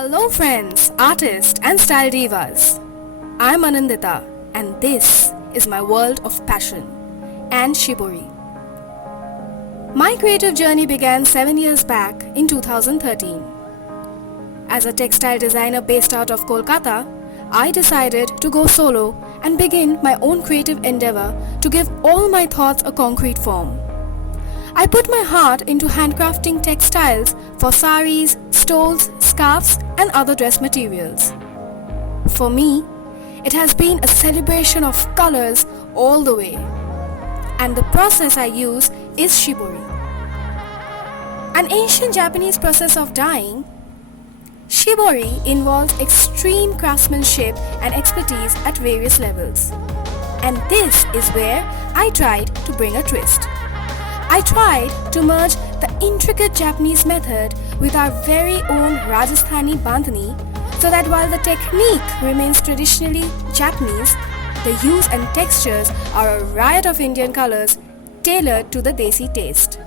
Hello friends, artists and style divas. I'm Anandita and this is my world of passion and Shibori. My creative journey began 7 years back in 2013. As a textile designer based out of Kolkata, I decided to go solo and begin my own creative endeavor to give all my thoughts a concrete form. I put my heart into handcrafting textiles for saris, stoles, scarves and other dress materials. For me, it has been a celebration of colors all the way. And the process I use is Shibori. An ancient Japanese process of dyeing, Shibori involves extreme craftsmanship and expertise at various levels. And this is where I tried to bring a twist. I tried to merge the intricate Japanese method with our very own Rajasthani bandhani so that while the technique remains traditionally Japanese, the hues and textures are a riot of Indian colors tailored to the Desi taste.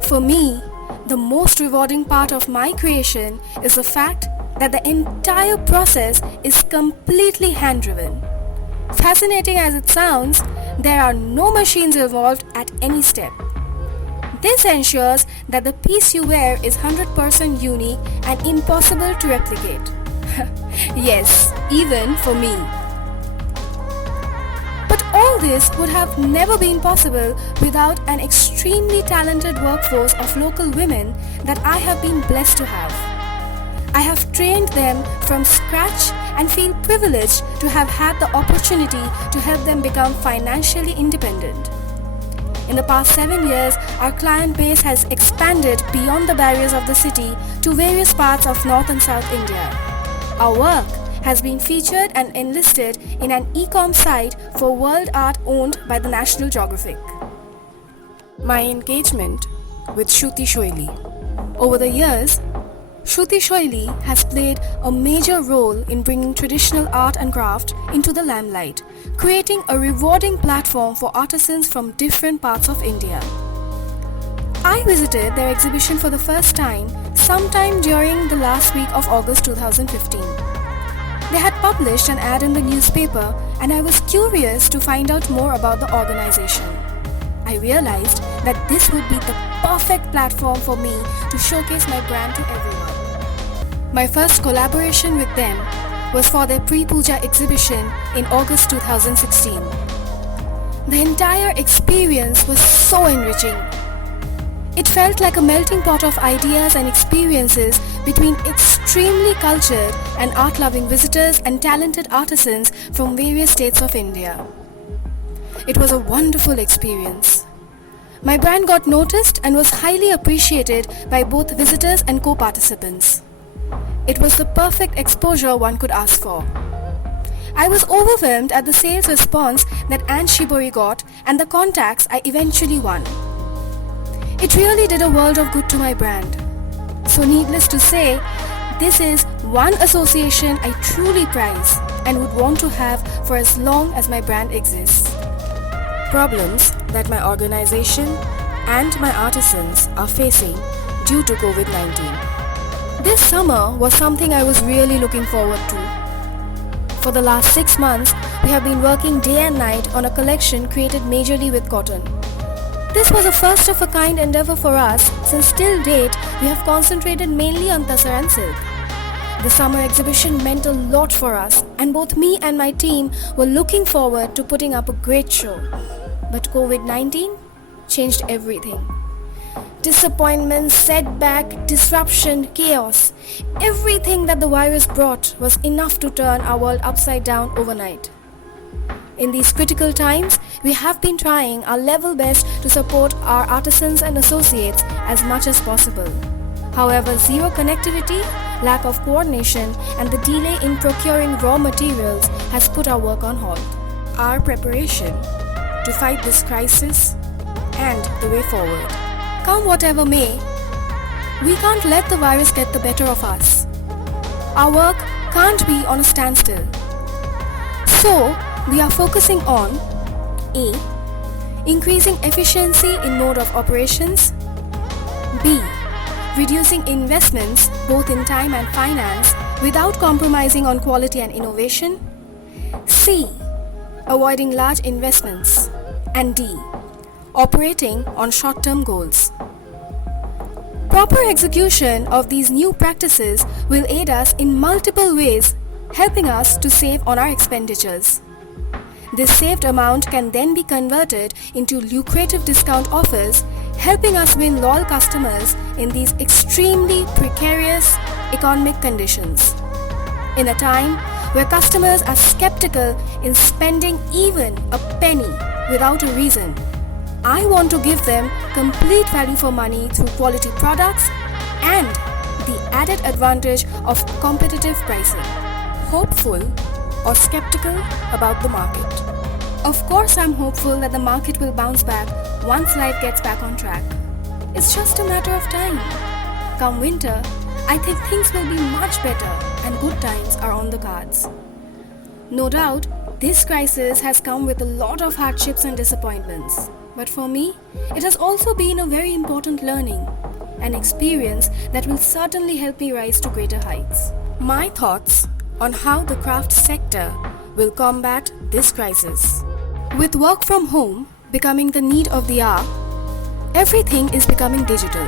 For me, the most rewarding part of my creation is the fact that the entire process is completely hand-driven. Fascinating as it sounds, there are no machines involved at any step. This ensures that the piece you wear is 100% unique and impossible to replicate. Yes, even for me. But all this would have never been possible without an extremely talented workforce of local women that I have been blessed to have. I have trained them from scratch and feel privileged to have had the opportunity to help them become financially independent. In the past 7 years, our client base has expanded beyond the barriers of the city to various parts of North and South India. Our work has been featured and enlisted in an e-com site for world art owned by the National Geographic. My engagement with Shruti Shoili. Over the years, Shruti Shoili has played a major role in bringing traditional art and craft into the limelight, creating a rewarding platform for artisans from different parts of India. I visited their exhibition for the first time sometime during the last week of August 2015. They had published an ad in the newspaper and I was curious to find out more about the organization. I realized that this would be the perfect platform for me to showcase my brand to everyone. My first collaboration with them was for their pre-puja exhibition in August 2016. The entire experience was so enriching. It felt like a melting pot of ideas and experiences between extremely cultured and art-loving visitors and talented artisans from various states of India. It was a wonderful experience. My brand got noticed and was highly appreciated by both visitors and co-participants. It was the perfect exposure one could ask for. I was overwhelmed at the sales response that Aunt Shibori got and the contacts I eventually won. It really did a world of good to my brand. So needless to say, this is one association I truly prize and would want to have for as long as my brand exists. Problems that my organization and my artisans are facing due to COVID-19. This summer was something I was really looking forward to. For the last 6 months, we have been working day and night on a collection created majorly with cotton. This was a first-of-a-kind endeavor for us since till date we have concentrated mainly on tassar and silk. The summer exhibition meant a lot for us and both me and my team were looking forward to putting up a great show. But COVID-19 changed everything. Disappointment, setback, disruption, chaos. Everything that the virus brought was enough to turn our world upside down overnight. In these critical times, we have been trying our level best to support our artisans and associates as much as possible. However, zero connectivity, lack of coordination, and the delay in procuring raw materials has put our work on hold. Our preparation to fight this crisis and the way forward. Come whatever may, we can't let the virus get the better of us. Our work can't be on a standstill. So, we are focusing on A. Increasing efficiency in mode of operations. B. reducing investments both in time and finance without compromising on quality and innovation. C. Avoiding large investments. And D. Operating on short-term goals. Proper execution of these new practices will aid us in multiple ways, helping us to save on our expenditures. This saved amount can then be converted into lucrative discount offers, helping us win loyal customers in these extremely precarious economic conditions. In a time where customers are skeptical in spending even a penny without a reason, I want to give them complete value for money through quality products and the added advantage of competitive pricing. Hopeful or skeptical about the market? Of course, I'm hopeful that the market will bounce back once life gets back on track. It's just a matter of time. Come winter, I think things will be much better and good times are on the cards. No doubt, this crisis has come with a lot of hardships and disappointments. But for me, it has also been a very important learning, an experience that will certainly help me rise to greater heights. My thoughts on how the craft sector will combat this crisis. With work from home becoming the need of the hour, everything is becoming digital.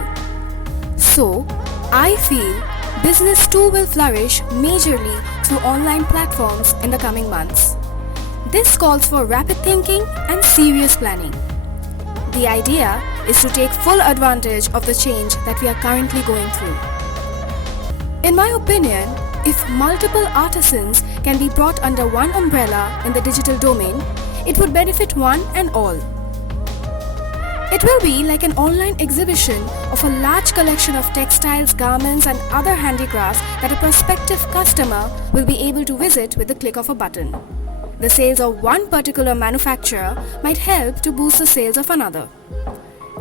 So, I feel business too will flourish majorly through online platforms in the coming months. This calls for rapid thinking and serious planning. The idea is to take full advantage of the change that we are currently going through. In my opinion, if multiple artisans can be brought under one umbrella in the digital domain, it would benefit one and all. It will be like an online exhibition of a large collection of textiles, garments and other handicrafts that a prospective customer will be able to visit with the click of a button. The sales of one particular manufacturer might help to boost the sales of another.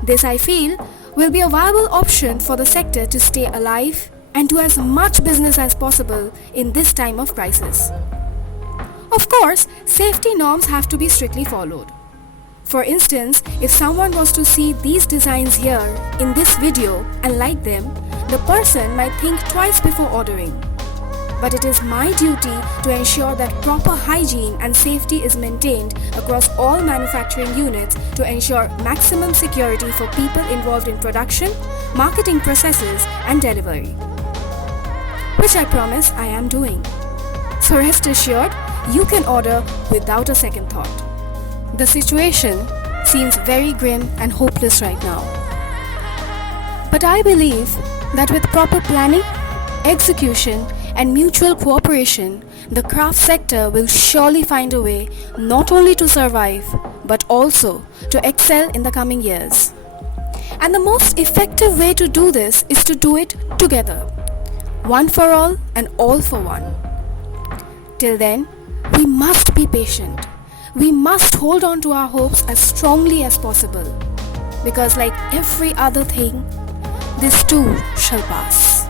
This, I feel, will be a viable option for the sector to stay alive and do as much business as possible in this time of crisis. Of course, safety norms have to be strictly followed. For instance, if someone was to see these designs here in this video and like them, the person might think twice before ordering. But it is my duty to ensure that proper hygiene and safety is maintained across all manufacturing units to ensure maximum security for people involved in production, marketing processes and delivery. Which I promise I am doing. So rest assured, you can order without a second thought. The situation seems very grim and hopeless right now. But I believe that with proper planning, execution and mutual cooperation, the craft sector will surely find a way not only to survive, but also to excel in the coming years. And the most effective way to do this is to do it together. One for all and all for one. Till then, we must be patient. We must hold on to our hopes as strongly as possible. Because like every other thing, this too shall pass.